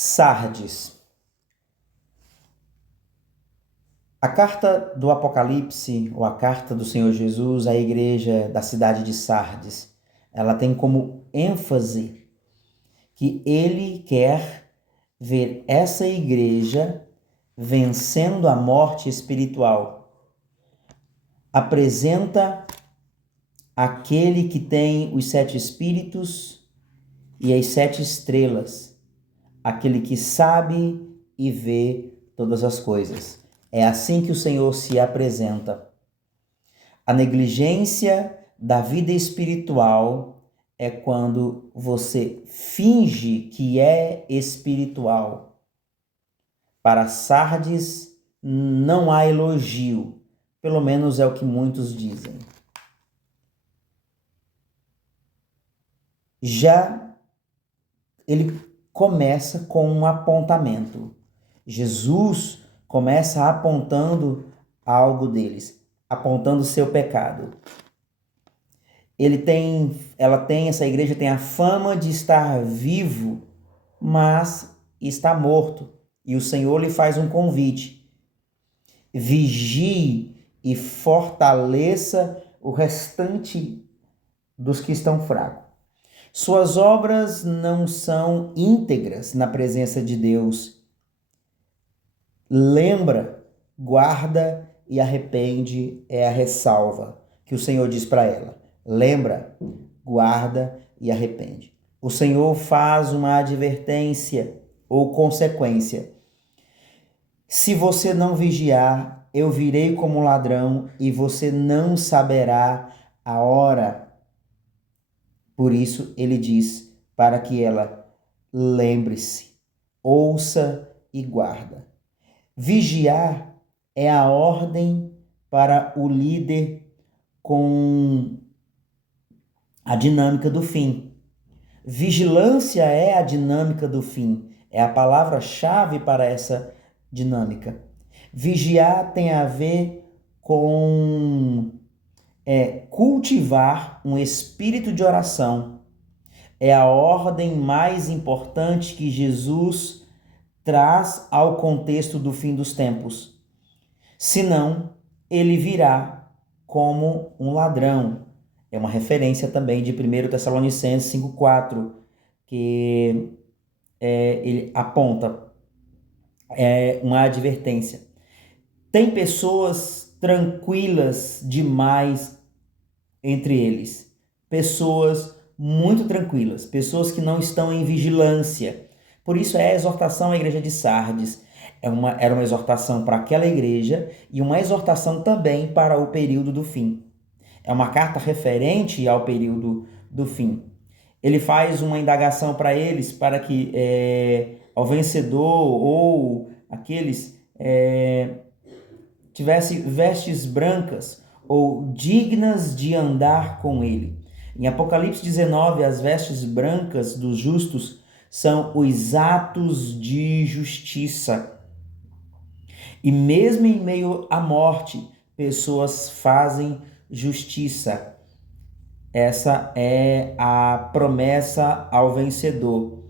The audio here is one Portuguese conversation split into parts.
Sardes. A carta do Apocalipse, ou a carta do Senhor Jesus à igreja da cidade de Sardes, ela tem como ênfase que ele quer ver essa igreja vencendo a morte espiritual. Apresenta aquele que tem os 7 espíritos e as 7 estrelas, aquele que sabe e vê todas as coisas. É assim que o Senhor se apresenta. A negligência da vida espiritual é quando você finge que é espiritual. Para Sardes não há elogio, pelo menos é o que muitos dizem. Já ele começa com um apontamento. Jesus começa apontando algo deles, apontando seu pecado. Essa igreja tem a fama de estar vivo, mas está morto. E o Senhor lhe faz um convite. Vigie e fortaleça o restante dos que estão fracos. Suas obras não são íntegras na presença de Deus. Lembra, guarda e arrepende é a ressalva que o Senhor diz para ela. Lembra, guarda e arrepende. O Senhor faz uma advertência ou consequência. Se você não vigiar, eu virei como ladrão e você não saberá a hora. Por isso ele diz para que ela lembre-se, ouça e guarda. Vigiar é a ordem para o líder com a dinâmica do fim. Vigilância é a dinâmica do fim, é a palavra-chave para essa dinâmica. Vigiar tem a ver com cultivar um espírito de oração. É a ordem mais importante que Jesus traz ao contexto do fim dos tempos. Senão, ele virá como um ladrão. É uma referência também de 1 Tessalonicenses 5,4, que ele aponta uma advertência. Tem pessoas tranquilas demais entre eles, pessoas muito tranquilas, pessoas que não estão em vigilância. Por isso é a exortação à igreja de Sardes. Era uma exortação para aquela igreja e uma exortação também para o período do fim. É uma carta referente ao período do fim. Ele faz uma indagação para eles, para que ao vencedor ou aqueles tivesse vestes brancas ou dignas de andar com ele. Em Apocalipse 19, as vestes brancas dos justos são os atos de justiça. E mesmo em meio à morte, pessoas fazem justiça. Essa é a promessa ao vencedor,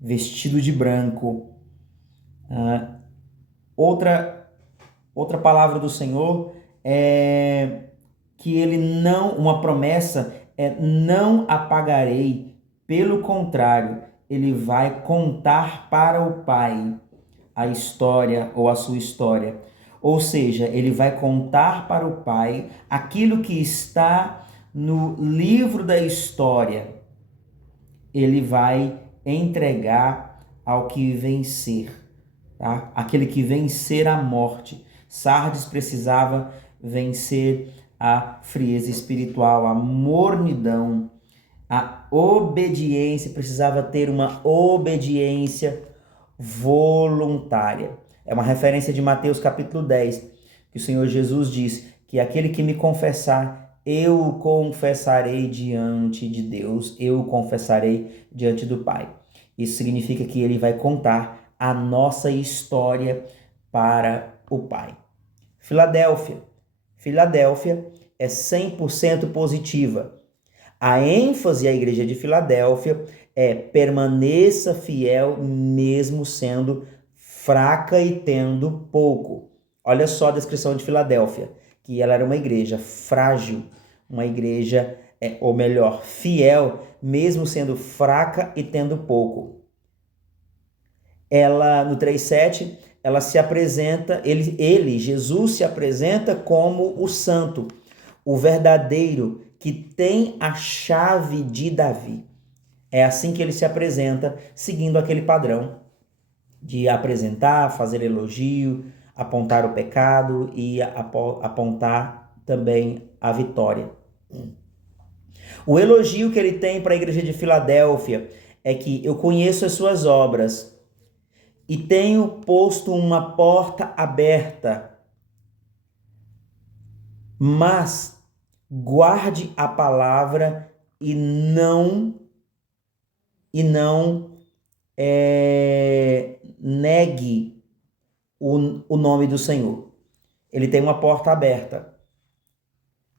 vestido de branco. Outra palavra do Senhor é que uma promessa é: não apagarei, pelo contrário, ele vai contar para o Pai a história ou a sua história. Ou seja, ele vai contar para o Pai aquilo que está no livro da história. Ele vai entregar ao que vencer, tá? Aquele que vencer a morte. Sardes precisava vencer a frieza espiritual, a mornidão, a obediência, precisava ter uma obediência voluntária. É uma referência de Mateus capítulo 10, que o Senhor Jesus diz que aquele que me confessar, eu o confessarei diante de Deus, eu o confessarei diante do Pai. Isso significa que ele vai contar a nossa história para o Pai. Filadélfia é 100% positiva. A ênfase à igreja de Filadélfia permaneça fiel mesmo sendo fraca e tendo pouco. Olha só a descrição de Filadélfia, que ela era uma igreja frágil, uma igreja, ou melhor, fiel, mesmo sendo fraca e tendo pouco. Ela, no 3:7, ela se apresenta, Jesus se apresenta como o santo, o verdadeiro, que tem a chave de Davi. É assim que ele se apresenta, seguindo aquele padrão de apresentar, fazer elogio, apontar o pecado e apontar também a vitória. O elogio que ele tem para a igreja de Filadélfia é que eu conheço as suas obras e tenho posto uma porta aberta, mas guarde a palavra e não negue o nome do Senhor. Ele tem uma porta aberta.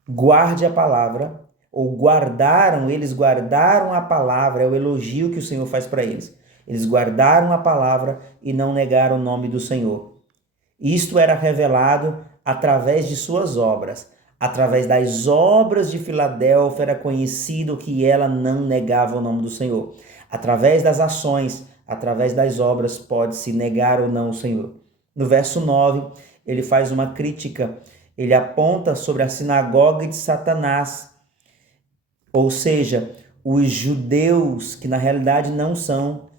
Guarde a palavra, eles guardaram a palavra, é o elogio que o Senhor faz para eles. Eles guardaram a palavra e não negaram o nome do Senhor. Isto era revelado através de suas obras. Através das obras de Filadélfia era conhecido que ela não negava o nome do Senhor. Através das ações, através das obras, pode-se negar ou não o Senhor. No verso 9, ele faz uma crítica. Ele aponta sobre a sinagoga de Satanás, ou seja, os judeus, que na realidade não são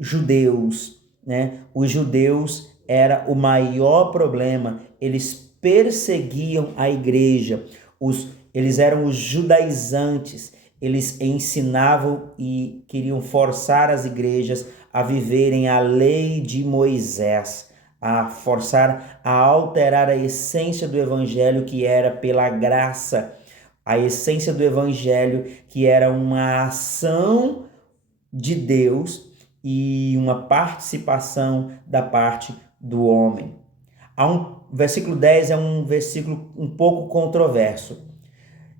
judeus, né? Os judeus era o maior problema, eles perseguiam a igreja, eles eram os judaizantes, eles ensinavam e queriam forçar as igrejas a viverem a lei de Moisés, a forçar a alterar a essência do evangelho, que era pela graça, a essência do evangelho, que era uma ação de Deus e uma participação da parte do homem. Versículo 10 é um versículo um pouco controverso.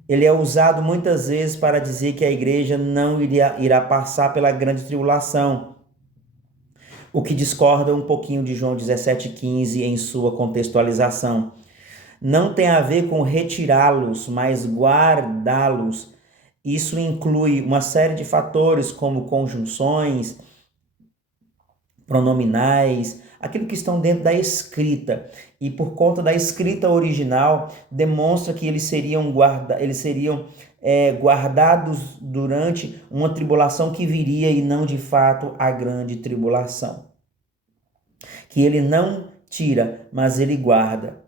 Ele é usado muitas vezes para dizer que a igreja não irá passar pela grande tribulação, o que discorda um pouquinho de João 17,15 em sua contextualização. Não tem a ver com retirá-los, mas guardá-los. Isso inclui uma série de fatores como conjunções, pronominais, aquilo que estão dentro da escrita. E por conta da escrita original, demonstra que eles seriam guardados durante uma tribulação que viria e não de fato a grande tribulação. Que ele não tira, mas ele guarda.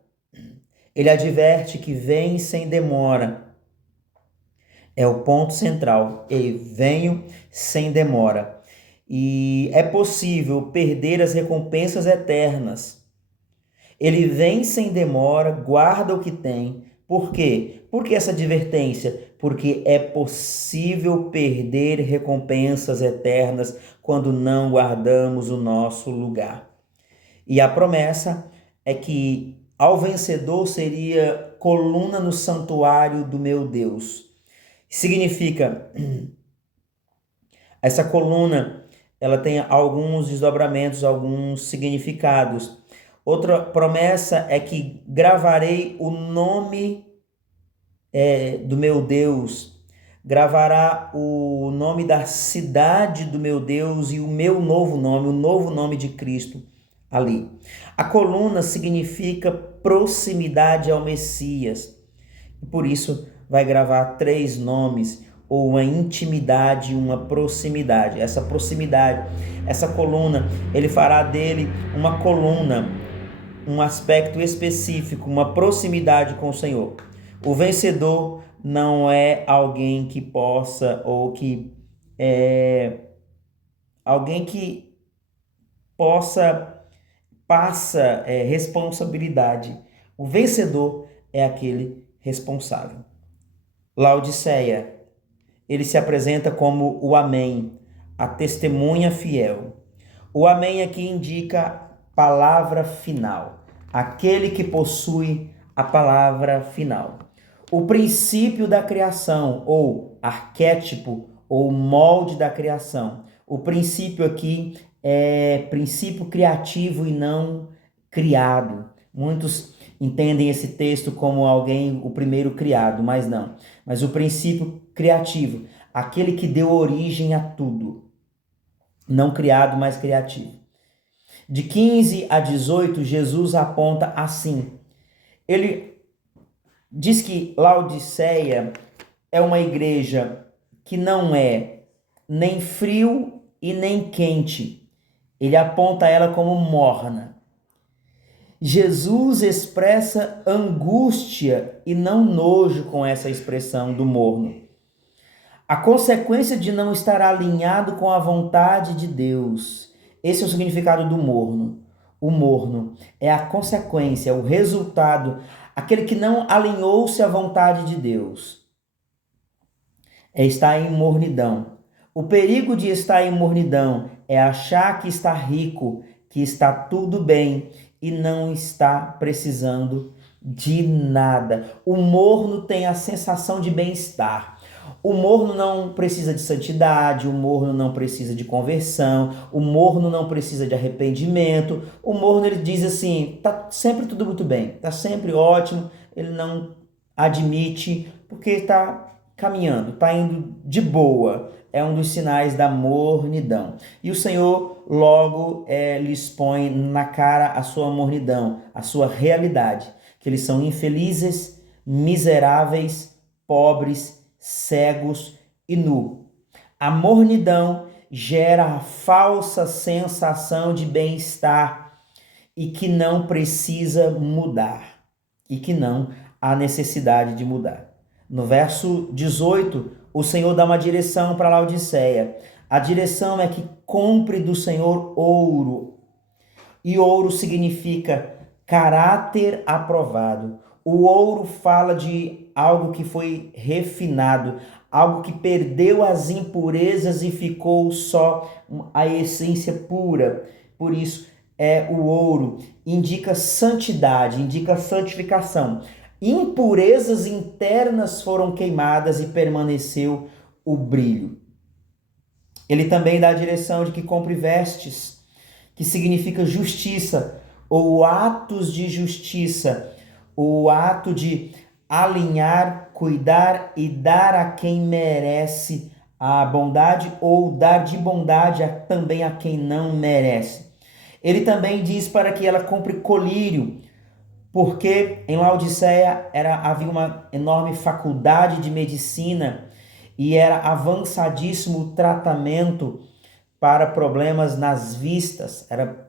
Ele adverte que vem sem demora. É o ponto central. Eu venho sem demora. E é possível perder as recompensas eternas. Ele vem sem demora, guarda o que tem. Por quê? Por que essa advertência? Porque é possível perder recompensas eternas quando não guardamos o nosso lugar. E a promessa é que ao vencedor seria coluna no santuário do meu Deus. Significa, essa coluna, ela tem alguns desdobramentos, alguns significados. Outra promessa é que gravarei o nome do meu Deus, gravará o nome da cidade do meu Deus e o meu novo nome, o novo nome de Cristo ali. A coluna significa proximidade ao Messias. E por isso vai gravar 3 nomes, ou uma intimidade, uma proximidade. Essa proximidade, essa coluna, ele fará dele uma coluna, um aspecto específico, uma proximidade com o Senhor. O vencedor não é alguém que possa, ou que alguém que passa responsabilidade. O vencedor é aquele responsável. Laodiceia, ele se apresenta como o Amém, a testemunha fiel. O Amém aqui indica palavra final, aquele que possui a palavra final. O princípio da criação, ou arquétipo, ou molde da criação. O princípio aqui é princípio criativo e não criado. Muitos entendem esse texto como alguém, o primeiro criado, mas não. Mas o princípio criativo, aquele que deu origem a tudo. Não criado, mas criativo. De 15 a 18, Jesus aponta assim. Ele diz que Laodiceia é uma igreja que não é nem frio e nem quente. Ele aponta ela como morna. Jesus expressa angústia e não nojo com essa expressão do morno. A consequência de não estar alinhado com a vontade de Deus. Esse é o significado do morno. O morno é a consequência, o resultado, aquele que não alinhou-se à vontade de Deus. É estar em mornidão. O perigo de estar em mornidão é achar que está rico, que está tudo bem e não está precisando de nada. O morno tem a sensação de bem-estar. O morno não precisa de santidade, o morno não precisa de conversão, o morno não precisa de arrependimento. O morno, ele diz assim, tá sempre tudo muito bem, tá sempre ótimo, ele não admite, porque está caminhando, está indo de boa. É um dos sinais da mornidão. E o Senhor logo lhes põe na cara a sua mornidão, a sua realidade, que eles são infelizes, miseráveis, pobres, cegos e nu. A mornidão gera a falsa sensação de bem-estar e que não precisa mudar, e que não há necessidade de mudar. No verso 18, o Senhor dá uma direção para Laodiceia. A direção é que compre do Senhor ouro. E ouro significa caráter aprovado. O ouro fala de algo que foi refinado, algo que perdeu as impurezas e ficou só a essência pura. Por isso, o ouro indica santidade, indica santificação. Impurezas internas foram queimadas e permaneceu o brilho. Ele também dá a direção de que compre vestes, que significa justiça, ou atos de justiça, o ato de alinhar, cuidar e dar a quem merece a bondade, ou dar de bondade também a quem não merece. Ele também diz para que ela compre colírio, porque em Laodiceia havia uma enorme faculdade de medicina e era avançadíssimo o tratamento para problemas nas vistas. Era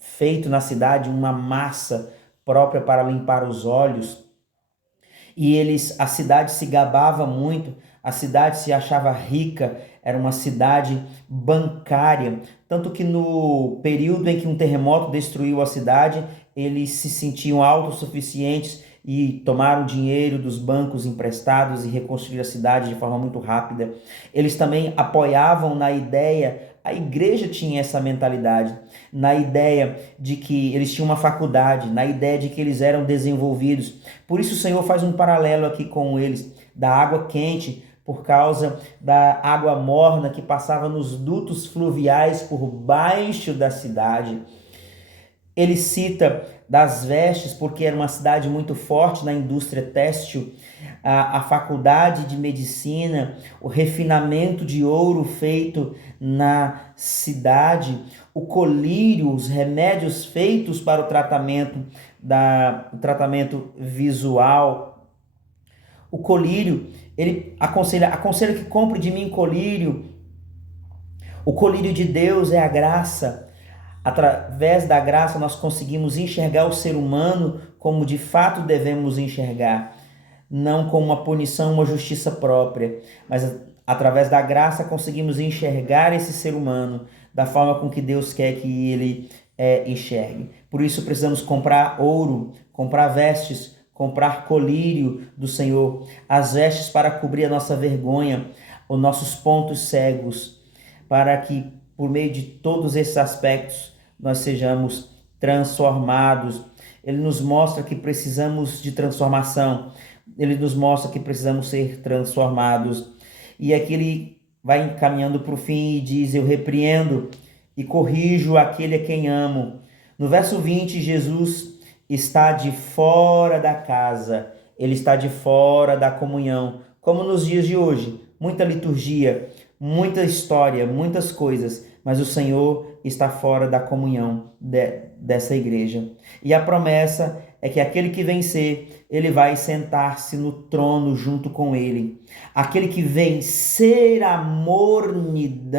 feito na cidade uma massa própria para limpar os olhos. E a cidade se gabava muito, a cidade se achava rica, era uma cidade bancária. Tanto que no período em que um terremoto destruiu a cidade, eles se sentiam autossuficientes e tomaram dinheiro dos bancos emprestados e reconstruíram a cidade de forma muito rápida. Eles também apoiavam na ideia, a igreja tinha essa mentalidade, na ideia de que eles tinham uma faculdade, na ideia de que eles eram desenvolvidos. Por isso o Senhor faz um paralelo aqui com eles, da água quente, por causa da água morna que passava nos dutos fluviais por baixo da cidade. Ele cita das vestes, porque era uma cidade muito forte na indústria têxtil, a faculdade de medicina, o refinamento de ouro feito na cidade, o colírio, os remédios feitos para o tratamento visual. O colírio, ele aconselha que compre de mim colírio. O colírio de Deus é a graça. Através da graça nós conseguimos enxergar o ser humano como de fato devemos enxergar, não como uma punição, uma justiça própria, mas através da graça conseguimos enxergar esse ser humano da forma com que Deus quer que ele enxergue. Por isso precisamos comprar ouro, comprar vestes, comprar colírio do Senhor, as vestes para cobrir a nossa vergonha, os nossos pontos cegos, para que por meio de todos esses aspectos nós sejamos transformados. Ele nos mostra que precisamos de transformação, ele nos mostra que precisamos ser transformados. E aqui ele vai encaminhando para o fim e diz: eu repreendo e corrijo aquele a quem amo. No verso 20, Jesus está de fora da casa, ele está de fora da comunhão, como nos dias de hoje. Muita liturgia, muita história, muitas coisas, mas o Senhor está fora da comunhão dessa igreja. E a promessa é que aquele que vencer, ele vai sentar-se no trono junto com ele. Aquele que vencer a mornidão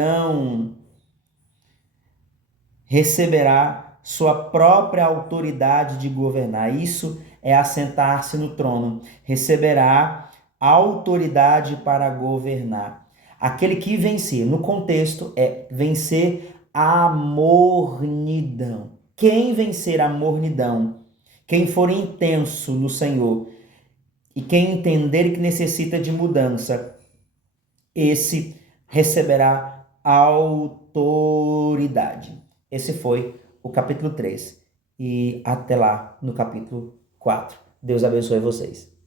receberá sua própria autoridade de governar. Isso é assentar-se no trono. Receberá autoridade para governar. Aquele que vencer, no contexto, é vencer a mornidão. Quem vencer a mornidão, quem for intenso no Senhor e quem entender que necessita de mudança, esse receberá autoridade. Esse foi o capítulo 3. E até lá no capítulo 4. Deus abençoe vocês.